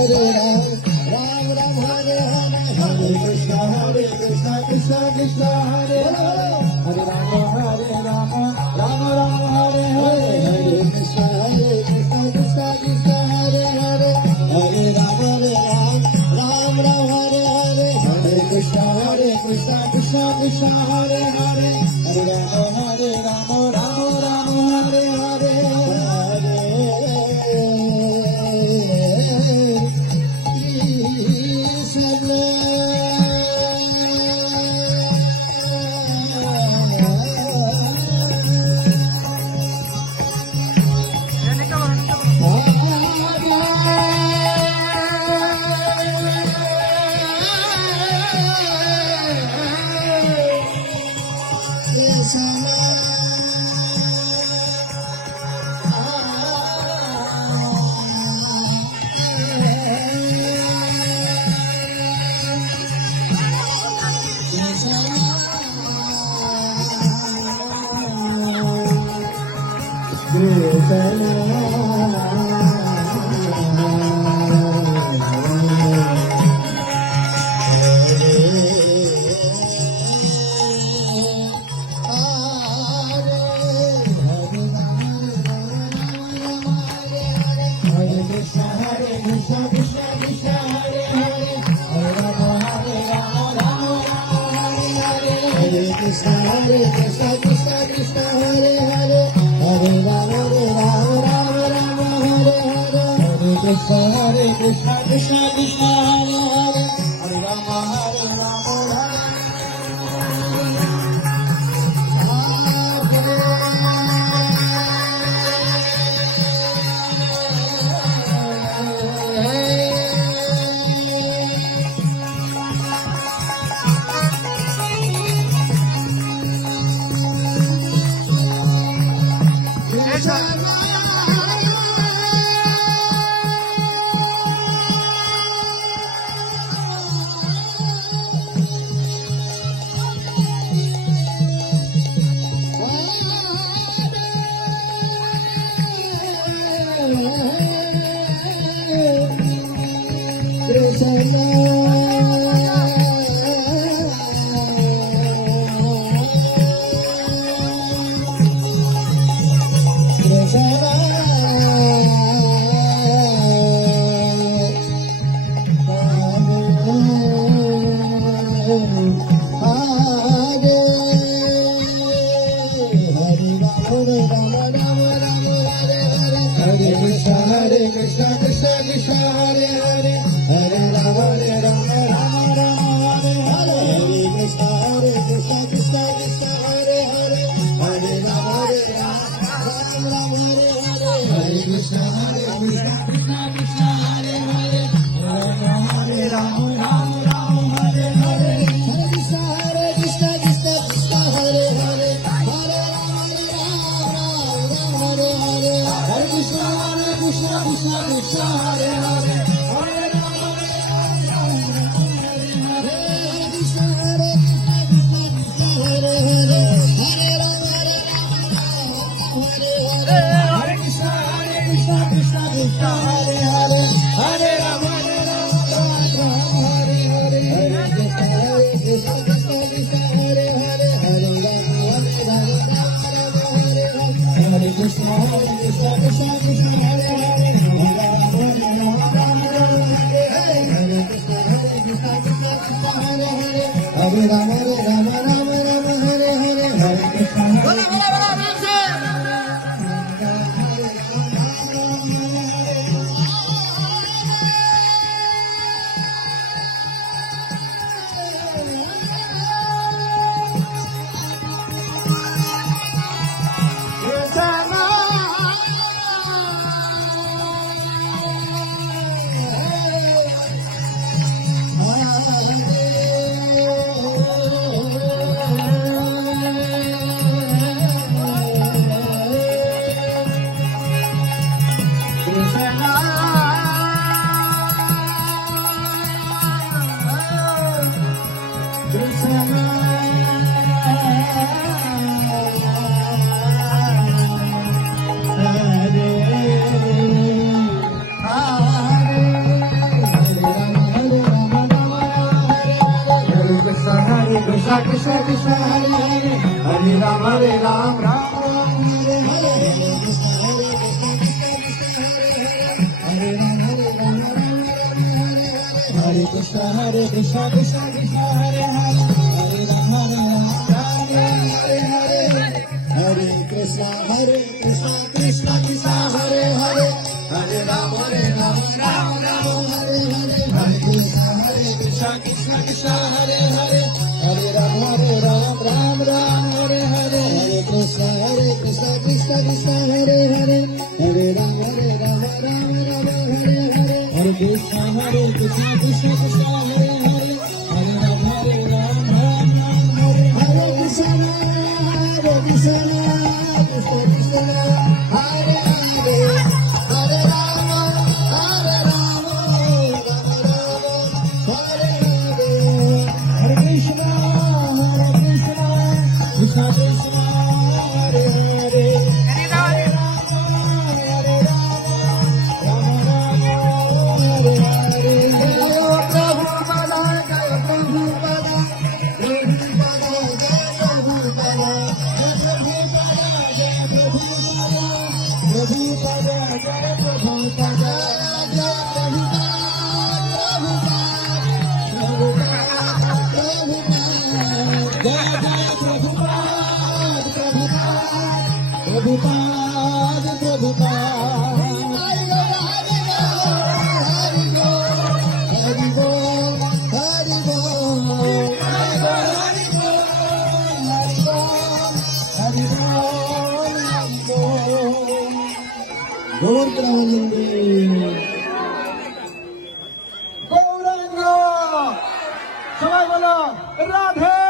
Hare Ram, Ram Ram Hare Hare, Hare Krishna Krishna Krishna Hare Hare, Hare Rama Rama Hare Hare, Hare Krishna Krishna Krishna Hare Hare, Hare Rama Ram Ram Hare Hare, Hare Krishna Krishna Krishna Hare Hare, Hare Rama Rama Hare Hare, Krishna Krishna Hare Hare, Hare Rama Hare Hare, Hare Krishna Krishna Krishna Hare Hare, Hare Rama Krishna Krishna Hare Hare Hare Ram Ram Ram Hare Hare Hare Krishna Hare Krishna Krishna Krishna Hare Hare Hare Ram Hare Hare Hare Krishna Krishna Krishna Hare Hare Hare Ram Ram Ram Hare Hare Hare Krishna Krishna Krishna Hare Hare Hare Ram Ram Ram Hare Hare Hare Krishna Krishna Krishna Hare Hare Hare Ram Ram Ram Hare Hare Hare Krishna Krishna Krishna Hare Hare Hare Ram Ram Ram Hare Hare Krishna Krishna Krishna Hare Hare Hare Ram Hare Ram Hare Hare Hare Krishna Krishna Krishna Hare Hare Hare Ram Hare Ram Ram Ram Hare Hare Jai Prabhupada Jai Prabhupada Prabhupada Jai Prabhupada Jai Prabhupada Prabhupada Jai Prabhupada Jai Prabhupada Prabhupada Hari Bol Hari Bol Hari Bol Gaur Pramanindi Gauranga সবাই বলো রাধে